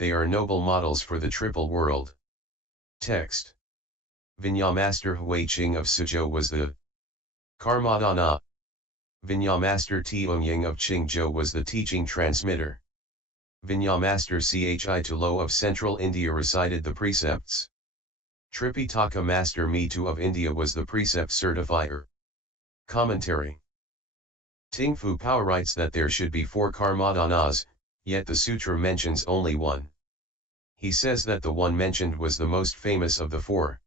They are noble models for the triple world. Text. Vinaya Master Huiqing of Suzhou was the Karmadana. Vinaya Master Tiangying of Qingzhou was the teaching transmitter. Vinaya Master Chi Tulo of Central India recited the precepts. Tripitaka Master Mitu of India was the precept certifier. Commentary. Ting Fu Pao writes that there should be 4 karmadhanas, yet the sutra mentions only one. He says that the one mentioned was the most famous of the 4.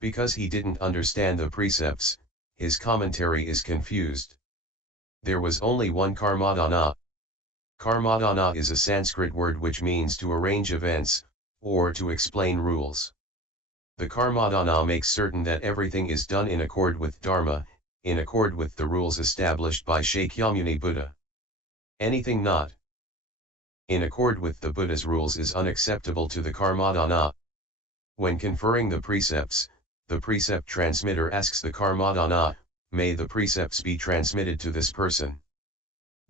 Because he didn't understand the precepts, his commentary is confused. There was only one karmadhana. Karmadhana is a Sanskrit word which means to arrange events, or to explain rules. The karmadhana makes certain that everything is done in accord with Dharma, in accord with the rules established by Shakyamuni Buddha. Anything not in accord with the Buddha's rules is unacceptable to the karmadhana. When conferring the precepts, the precept transmitter asks the karmadhana, "May the precepts be transmitted to this person?"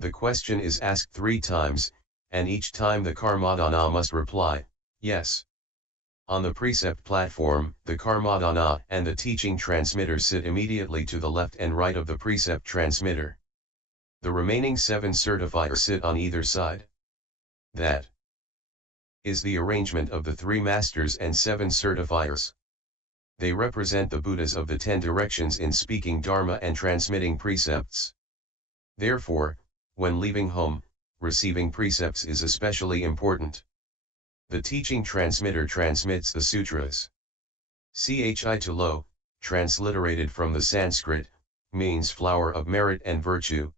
The question is asked 3 times, and each time the karmadhana must reply, "Yes." On the precept platform, the karmadhana and the teaching transmitter sit immediately to the left and right of the precept transmitter. The remaining 7 certifiers sit on either side. That is the arrangement of the 3 masters and 7 certifiers. They represent the Buddhas of the 10 directions in speaking Dharma and transmitting precepts. Therefore, when leaving home, receiving precepts is especially important. The teaching transmitter transmits the sutras. Chi Tulo, transliterated from the Sanskrit, means flower of merit and virtue.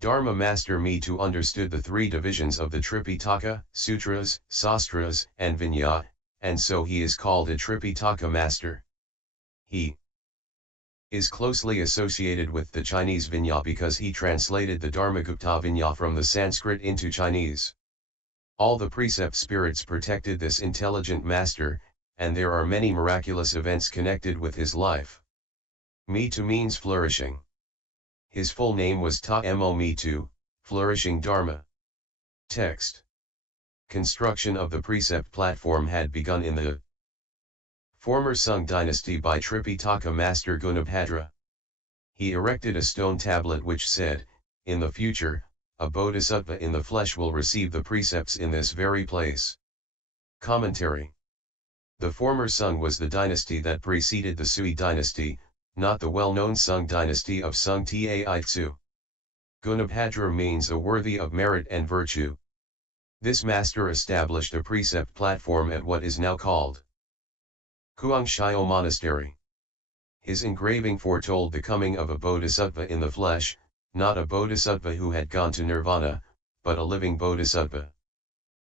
Dharma Master Mitu understood the 3 divisions of the Tripitaka, Sutras, Sastras, and Vinaya, and so he is called a Tripitaka Master. He is closely associated with the Chinese Vinaya because he translated the Dharmagupta Vinaya from the Sanskrit into Chinese. All the precept spirits protected this intelligent master, and there are many miraculous events connected with his life. Mitu means flourishing. His full name was Ta Mo Mitu, flourishing Dharma. Text. Construction of the precept platform had begun in the former Sung dynasty by Tripitaka Master Gunabhadra. He erected a stone tablet which said, "In the future, a bodhisattva in the flesh will receive the precepts in this very place." Commentary. The former Sung was the dynasty that preceded the Sui dynasty, not the well-known Sung dynasty of Sung Tai-tsu. Gunabhadra means a worthy of merit and virtue. This master established a precept platform at what is now called Ts'ao Monastery. His engraving foretold the coming of a bodhisattva in the flesh, not a bodhisattva who had gone to nirvana, but a living bodhisattva.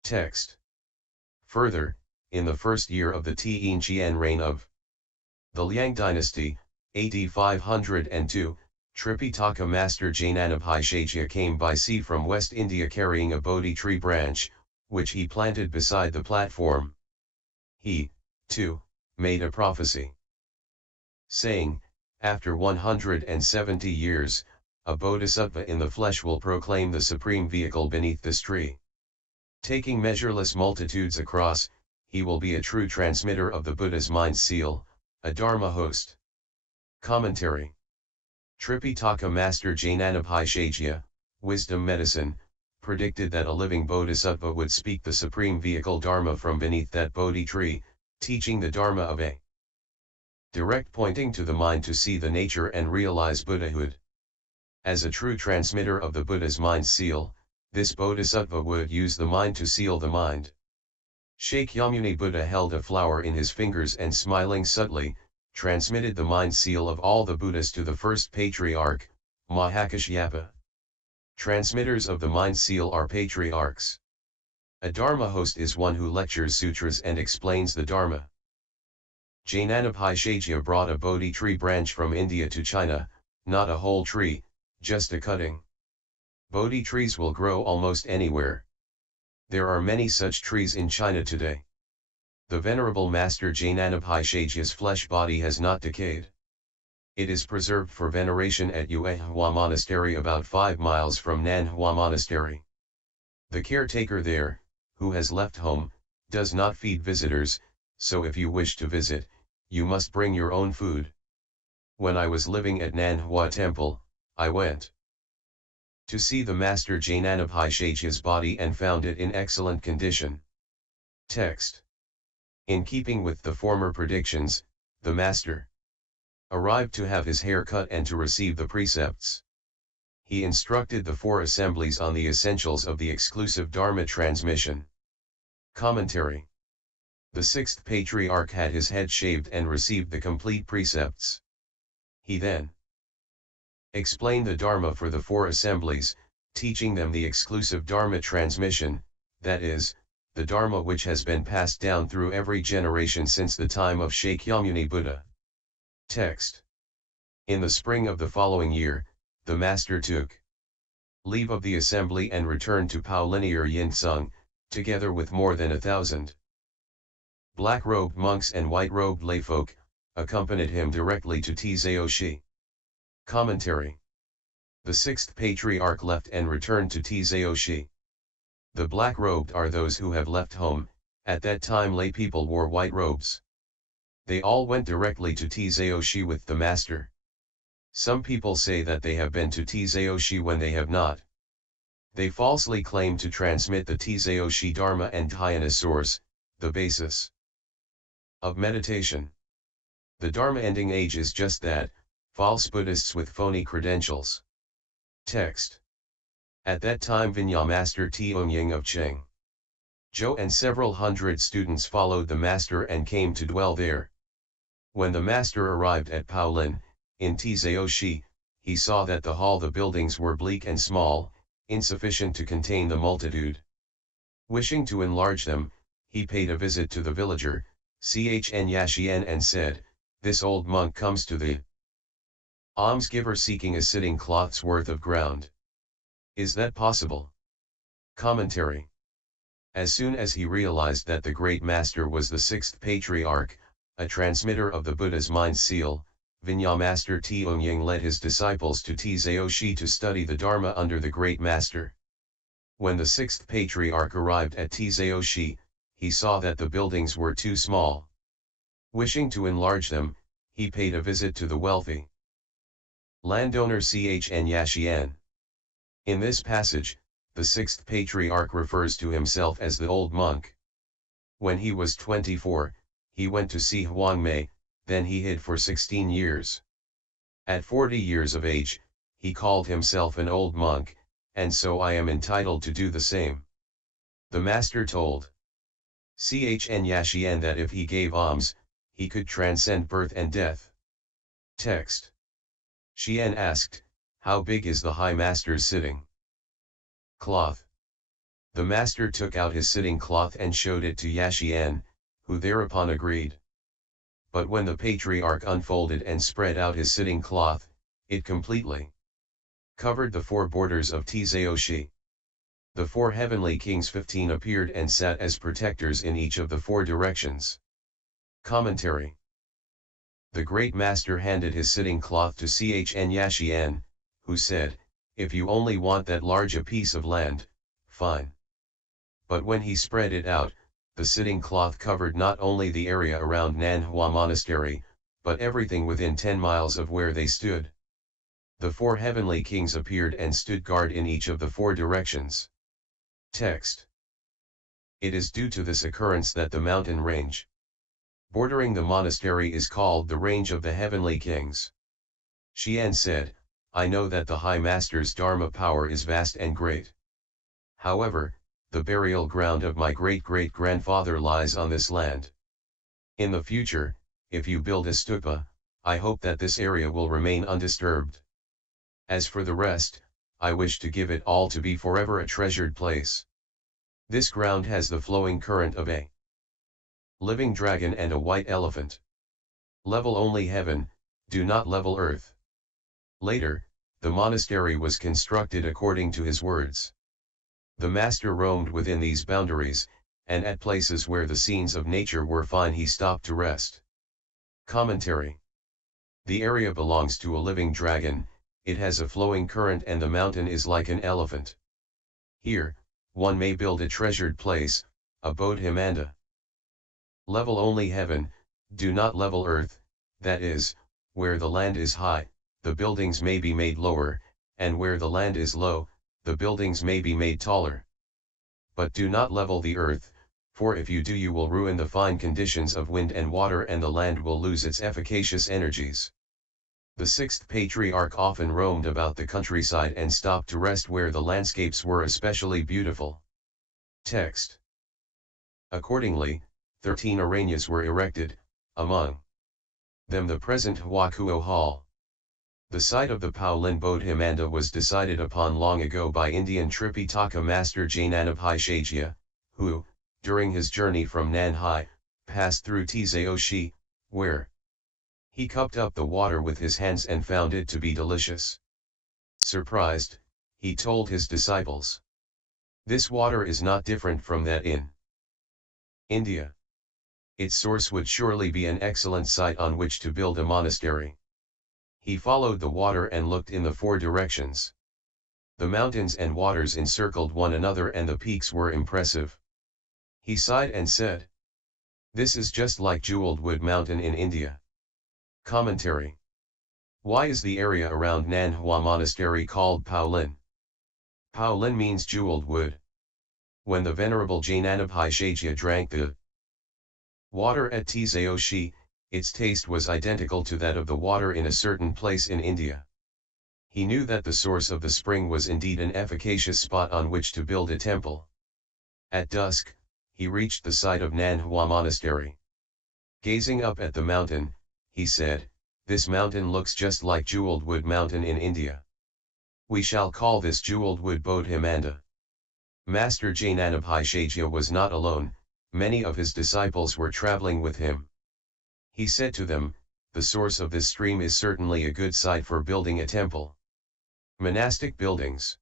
Text. Further, in the first year of the Tianqian reign of the Liang dynasty, AD 502, Tripitaka Master Jnanabhaishajya came by sea from West India carrying a Bodhi tree branch, which he planted beside the platform. He, too, made a prophecy, saying, "After 170 years, a bodhisattva in the flesh will proclaim the supreme vehicle beneath this tree. Taking measureless multitudes across, he will be a true transmitter of the Buddha's mind seal, a Dharma host." Commentary. Tripitaka Master Jnanabhaishajya, Wisdom Medicine, predicted that a living bodhisattva would speak the supreme vehicle Dharma from beneath that Bodhi tree, teaching the Dharma of a direct pointing to the mind to see the nature and realize Buddhahood. As a true transmitter of the Buddha's mind seal, this bodhisattva would use the mind to seal the mind. Shakyamuni Buddha held a flower in his fingers and smiling subtly, transmitted the mind seal of all the Buddhas to the first patriarch, Mahakashyapa. Transmitters of the mind seal are patriarchs. A Dharma host is one who lectures sutras and explains the Dharma. Jnanabhaishajya brought a Bodhi tree branch from India to China, not a whole tree, just a cutting. Bodhi trees will grow almost anywhere. There are many such trees in China today. The Venerable Master Jnanabhaishajya's flesh body has not decayed. It is preserved for veneration at Nan Hua Monastery about 5 miles from Nan Hua Monastery. The caretaker there, who has left home, does not feed visitors, so if you wish to visit, you must bring your own food. When I was living at Nan Hua Temple, I went to see the Master Jnanabhaishajya's body and found it in excellent condition. Text. In keeping with the former predictions, the Master arrived to have his hair cut and to receive the precepts. He instructed the four assemblies on the essentials of the exclusive Dharma transmission. Commentary. The sixth patriarch had his head shaved and received the complete precepts. He then explained the Dharma for the four assemblies, teaching them the exclusive Dharma transmission, that is, the Dharma which has been passed down through every generation since the time of Shakyamuni Buddha. Text. In the spring of the following year, the Master took leave of the assembly and returned to Pao Lin Yinsung, together with more than 1,000 black-robed monks and white-robed layfolk, accompanied him directly to Ts'ao Hsi. Commentary. The sixth patriarch left and returned to Ts'ao Hsi. The black-robed are those who have left home. At that time lay people wore white robes. They all went directly to Ts'ao Hsi with the Master. Some people say that they have been to Ts'ao Hsi when they have not. They falsely claim to transmit the Ts'ao Hsi Dharma and Dhyana source, the basis of meditation. The Dharma ending age is just that, false Buddhists with phony credentials. Text. At that time Vinaya Master Tianying of Zhou and several hundred students followed the Master and came to dwell there. When the Master arrived at Pao Lin, in Ts'ao Hsi, he saw that the buildings were bleak and small, insufficient to contain the multitude. Wishing to enlarge them, he paid a visit to the villager, Chn Yashien, and said, "This old monk comes to the almsgiver seeking a sitting cloth's worth of ground. Is that possible?" Commentary. As soon as he realized that the great Master was the sixth patriarch, a transmitter of the Buddha's mind seal, Vinaya Master Tianying led his disciples to Ts'ao Hsi to study the Dharma under the great Master. When the sixth patriarch arrived at Ts'ao Hsi, he saw that the buildings were too small. Wishing to enlarge them, he paid a visit to the wealthy landowner Chn Yashien. In this passage, the sixth patriarch refers to himself as the old monk. When he was 24, he went to see Huang Mei, then he hid for 16 years. At 40 years of age, he called himself an old monk, and so I am entitled to do the same. The Master told Chn Yashien that if he gave alms, he could transcend birth and death. Text. Xian asked, "How big is the High Master's sitting cloth?" The Master took out his sitting cloth and showed it to Yashien, who thereupon agreed. But when the Patriarch unfolded and spread out his sitting cloth, it completely covered the four borders of Ts'ao Hsi. The four heavenly kings 15 appeared and sat as protectors in each of the four directions. Commentary. The great Master handed his sitting cloth to Chn Yashien, who said, "If you only want that large a piece of land, fine." But when he spread it out, the sitting cloth covered not only the area around Nan Hua Monastery, but everything within 10 miles of where they stood. The four heavenly kings appeared and stood guard in each of the four directions. Text. It is due to this occurrence that the mountain range bordering the monastery is called the range of the heavenly kings. Xian said, "I know that the High Master's Dharma power is vast and great. However, the burial ground of my great-great-grandfather lies on this land. In the future, if you build a stupa, I hope that this area will remain undisturbed. As for the rest, I wish to give it all to be forever a treasured place. This ground has the flowing current of a living dragon and a white elephant. Level only heaven, do not level earth." Later, the monastery was constructed according to his words. The Master roamed within these boundaries, and at places where the scenes of nature were fine he stopped to rest. Commentary. The area belongs to a living dragon, it has a flowing current and the mountain is like an elephant. Here, one may build a treasured place, a Bodhimanda. Level only heaven, do not level earth, that is, where the land is high, the buildings may be made lower, and where the land is low, the buildings may be made taller. But do not level the earth, for if you do you will ruin the fine conditions of wind and water and the land will lose its efficacious energies. The sixth patriarch often roamed about the countryside and stopped to rest where the landscapes were especially beautiful. Text. Accordingly, 13 Aranyas were erected, among them the present Huakuo Hall. The site of the Pao Lin Bodhimanda was decided upon long ago by Indian Tripitaka master Jnanabhaishajya, who, during his journey from Nan Hua, passed through Ts'ao Hsi, where he cupped up the water with his hands and found it to be delicious. Surprised, he told his disciples, "This water is not different from that in India. Its source would surely be an excellent site on which to build a monastery." He followed the water and looked in the four directions. The mountains and waters encircled one another and the peaks were impressive. He sighed and said, "This is just like Jewelled Wood Mountain in India." Commentary. Why is the area around Nan Hua Monastery called Pao Lin? Pao Lin means jewelled wood. When the Venerable Jnanabhaishajya drank the water at Ts'ao Hsi, its taste was identical to that of the water in a certain place in India. He knew that the source of the spring was indeed an efficacious spot on which to build a temple. At dusk, he reached the site of Nan Hua Monastery. Gazing up at the mountain, he said, "This mountain looks just like Jewelled Wood Mountain in India. We shall call this Jewelled Wood Bodhimanda." Master Jnanabhaishajya was not alone, many of his disciples were traveling with him. He said to them, "The source of this stream is certainly a good site for building a temple." Monastic buildings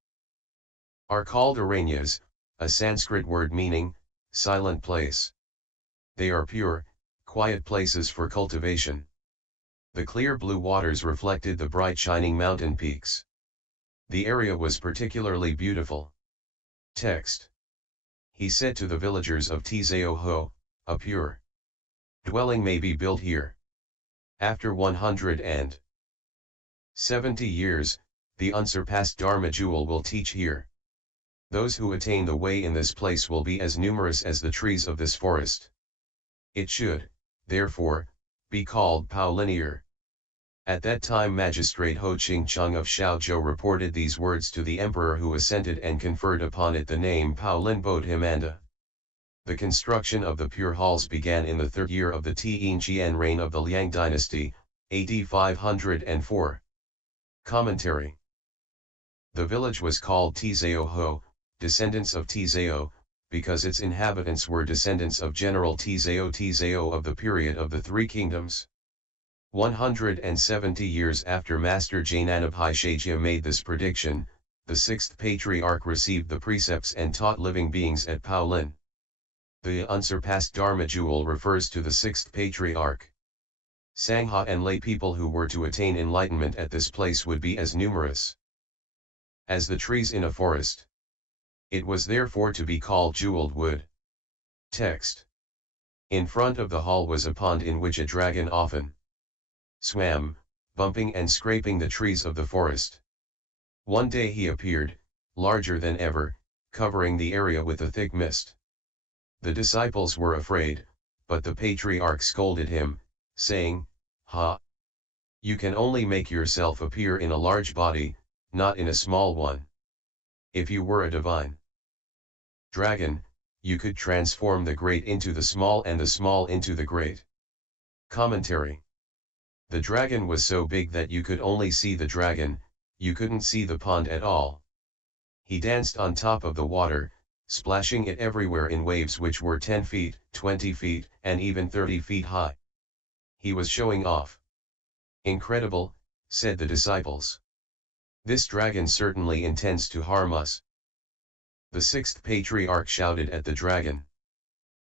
are called Aranyas, a Sanskrit word meaning silent place. They are pure, quiet places for cultivation. The clear blue waters reflected the bright shining mountain peaks. The area was particularly beautiful. Text. He said to the villagers of Ts'ao Hsi, "A pure dwelling may be built here. After 170 years, the unsurpassed Dharma jewel will teach here. Those who attain the way in this place will be as numerous as the trees of this forest. It should, therefore, be called Pao Linear." At that time Magistrate Ho Ching Chung of Shaozhou reported these words to the emperor, who assented and conferred upon it the name Pao Lin Bodhimanda. The construction of the pure halls began in the third year of the Tianqian reign of the Liang dynasty, AD 504. Commentary. The village was called Ts'ao Hsi, descendants of Ts'ao, because its inhabitants were descendants of General Ts'ao of the period of the Three Kingdoms. 170 years after Master Jnanabhaishajya made this prediction, the sixth patriarch received the precepts and taught living beings at Pao Lin. The unsurpassed Dharma jewel refers to the sixth patriarch. Sangha and lay people who were to attain enlightenment at this place would be as numerous as the trees in a forest. It was therefore to be called Jewelled Wood. Text. In front of the hall was a pond in which a dragon often swam, bumping and scraping the trees of the forest. One day he appeared, larger than ever, covering the area with a thick mist. The disciples were afraid, but the patriarch scolded him, saying, "Ha! You can only make yourself appear in a large body, not in a small one. If you were a divine dragon, you could transform the great into the small and the small into the great." Commentary. The dragon was so big that you could only see the dragon, you couldn't see the pond at all. He danced on top of the water, splashing it everywhere in waves which were 10 feet, 20 feet, and even 30 feet high. He was showing off. "Incredible," said the disciples. "This dragon certainly intends to harm us." The sixth patriarch shouted at the dragon.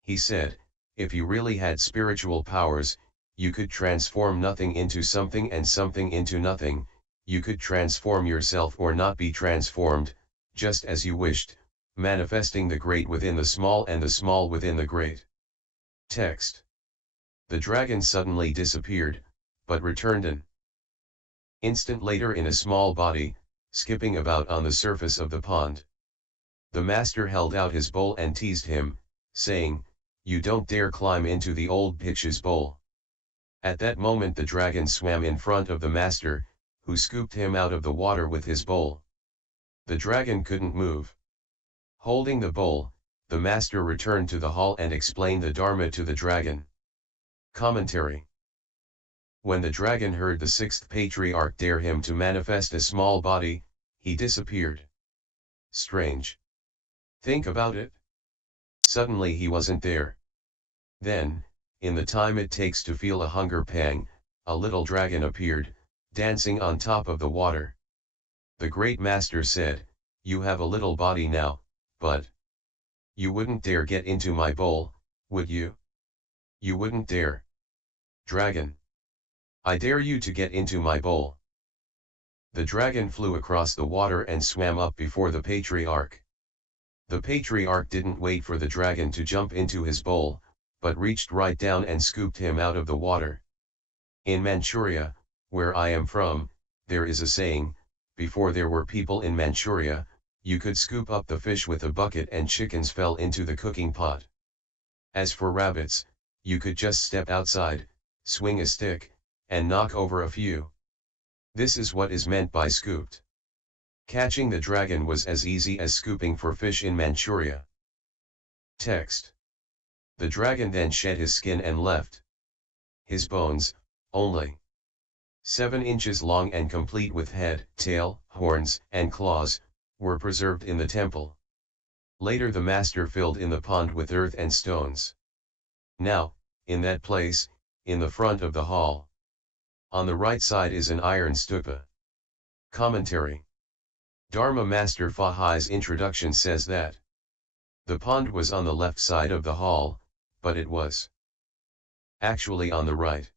He said, "If you really had spiritual powers, you could transform nothing into something and something into nothing, you could transform yourself or not be transformed, just as you wished, manifesting the great within the small and the small within the great. Text. The dragon suddenly disappeared, but returned an instant later in a small body, skipping about on the surface of the pond. The master held out his bowl and teased him, saying, "You don't dare climb into the old pitch's bowl." At that moment the dragon swam in front of the master, who scooped him out of the water with his bowl. The dragon couldn't move. Holding the bowl, the master returned to the hall and explained the Dharma to the dragon. Commentary. When the dragon heard the sixth patriarch dare him to manifest a small body, he disappeared. Strange. Think about it. Suddenly he wasn't there. Then, in the time it takes to feel a hunger pang, a little dragon appeared, dancing on top of the water. The great master said, "You have a little body now, but you wouldn't dare get into my bowl, would you? You wouldn't dare. Dragon. I dare you to get into my bowl." The dragon flew across the water and swam up before the patriarch. The patriarch didn't wait for the dragon to jump into his bowl, but reached right down and scooped him out of the water. In Manchuria, where I am from, there is a saying, before there were people in Manchuria, you could scoop up the fish with a bucket and chickens fell into the cooking pot. As for rabbits, you could just step outside, swing a stick, and knock over a few. This is what is meant by scooped. Catching the dragon was as easy as scooping for fish in Manchuria. Text. The dragon then shed his skin and left. His bones, only 7 inches long and complete with head, tail, horns, and claws, were preserved in the temple. Later the master filled in the pond with earth and stones. Now, in that place, in the front of the hall, on the right side is an iron stupa. Commentary. Dharma Master Fa Hai's introduction says that the pond was on the left side of the hall, but it was actually on the right.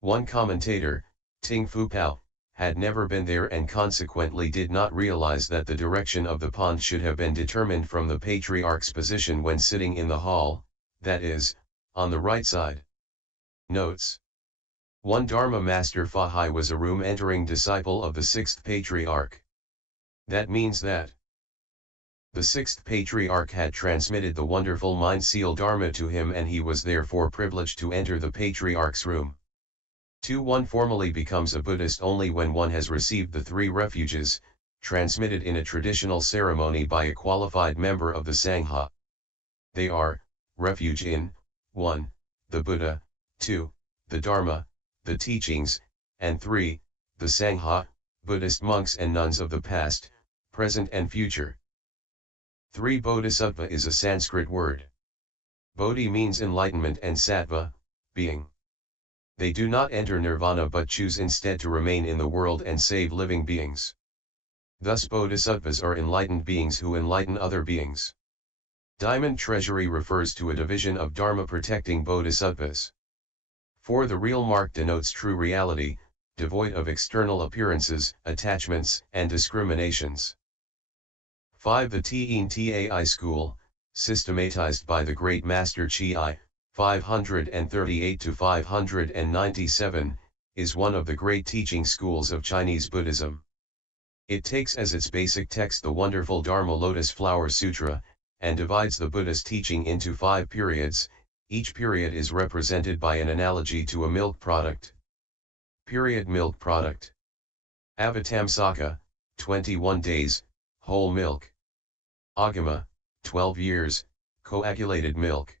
One commentator, Ting Fu Pao, had never been there and consequently did not realize that the direction of the pond should have been determined from the patriarch's position when sitting in the hall, that is, on the right side. Notes. One Dharma Master Fa Hai was a room-entering disciple of the sixth patriarch. That means that the sixth patriarch had transmitted the wonderful mind seal Dharma to him and he was therefore privileged to enter the patriarch's room. 2. One formally becomes a Buddhist only when one has received the 3 refuges, transmitted in a traditional ceremony by a qualified member of the Sangha. They are, refuge in, 1. The Buddha, 2. The Dharma, the teachings, and 3. The Sangha, Buddhist monks and nuns of the past, present and future. 3. Bodhisattva is a Sanskrit word. Bodhi means enlightenment and sattva, being. They do not enter nirvana but choose instead to remain in the world and save living beings. Thus bodhisattvas are enlightened beings who enlighten other beings. Diamond treasury refers to a division of dharma protecting bodhisattvas. 4. The real mark denotes true reality, devoid of external appearances, attachments, and discriminations. 5. The T'ien Tai school, systematized by the great master Chi, 538 to 597, is one of the great teaching schools of Chinese Buddhism. It takes as its basic text the wonderful Dharma Lotus Flower Sutra, and divides the Buddhist teaching into 5 periods. Each period is represented by an analogy to a milk product. Period milk product. Avatamsaka, 21 days, whole milk. Agama, 12 years, coagulated milk.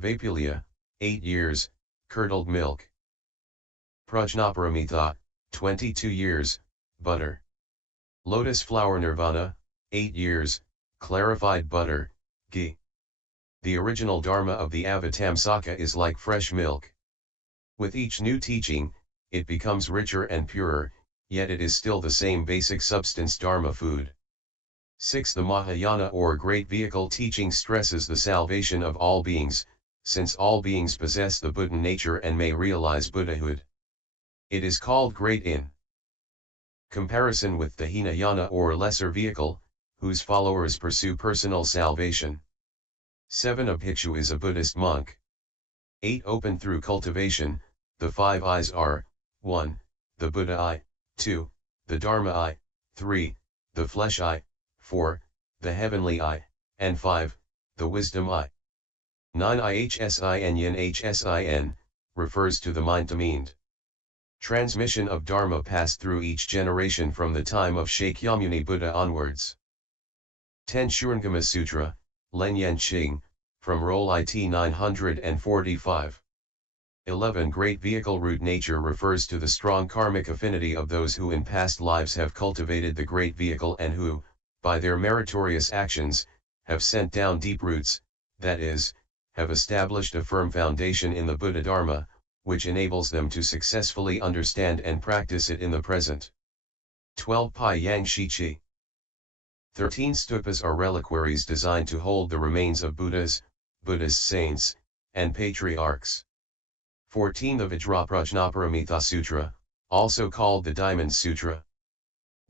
Vaipulia, 8 years, curdled milk. Prajnaparamita, 22 years, butter. Lotus flower nirvana, 8 years, clarified butter, ghee. The original dharma of the Avatamsaka is like fresh milk. With each new teaching, it becomes richer and purer, yet it is still the same basic substance dharma food. 6. The Mahayana or Great Vehicle teaching stresses the salvation of all beings, since all beings possess the Buddha nature and may realize Buddhahood. It is called great in comparison with the Hinayana or Lesser Vehicle, whose followers pursue personal salvation. 7. A bhikshu is a Buddhist monk. 8. Open through cultivation, the 5 eyes are, 1. The Buddha eye, 2. The Dharma eye, 3. The flesh eye, 4. The heavenly eye, and 5. The wisdom eye. 9. Ihsin yin hsin, refers to the mind to mind. Transmission of Dharma passed through each generation from the time of Shakyamuni Buddha onwards. 10. Shurangama Sutra, Len Yen Qing, from Roll IT 945. 11. Great vehicle root nature refers to the strong karmic affinity of those who in past lives have cultivated the great vehicle and who, by their meritorious actions, have sent down deep roots, that is, have established a firm foundation in the Buddha Dharma, which enables them to successfully understand and practice it in the present. 12. Pai Yang Shi Chi. 13. Stupas are reliquaries designed to hold the remains of Buddhas, Buddhist saints, and patriarchs. 14. The Vajraprajnaparamita Sutra, also called the Diamond Sutra.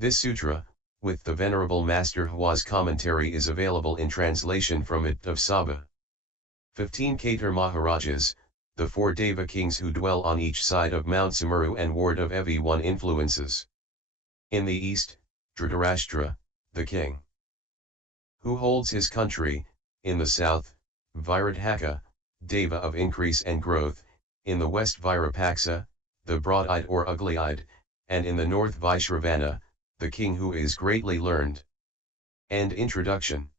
This sutra, with the Venerable Master Hua's commentary, is available in translation from it of Sabha. 15. Keter Maharajas, the 4 Deva kings who dwell on each side of Mount Sumeru and ward of Evi-1 influences. In the east, Dhritarashtra, the king who holds his country; in the south, Viradhaka, Deva of increase and growth; in the west Virapaksa, the broad-eyed or ugly-eyed, and in the north Vaishravana, the king who is greatly learned. End introduction.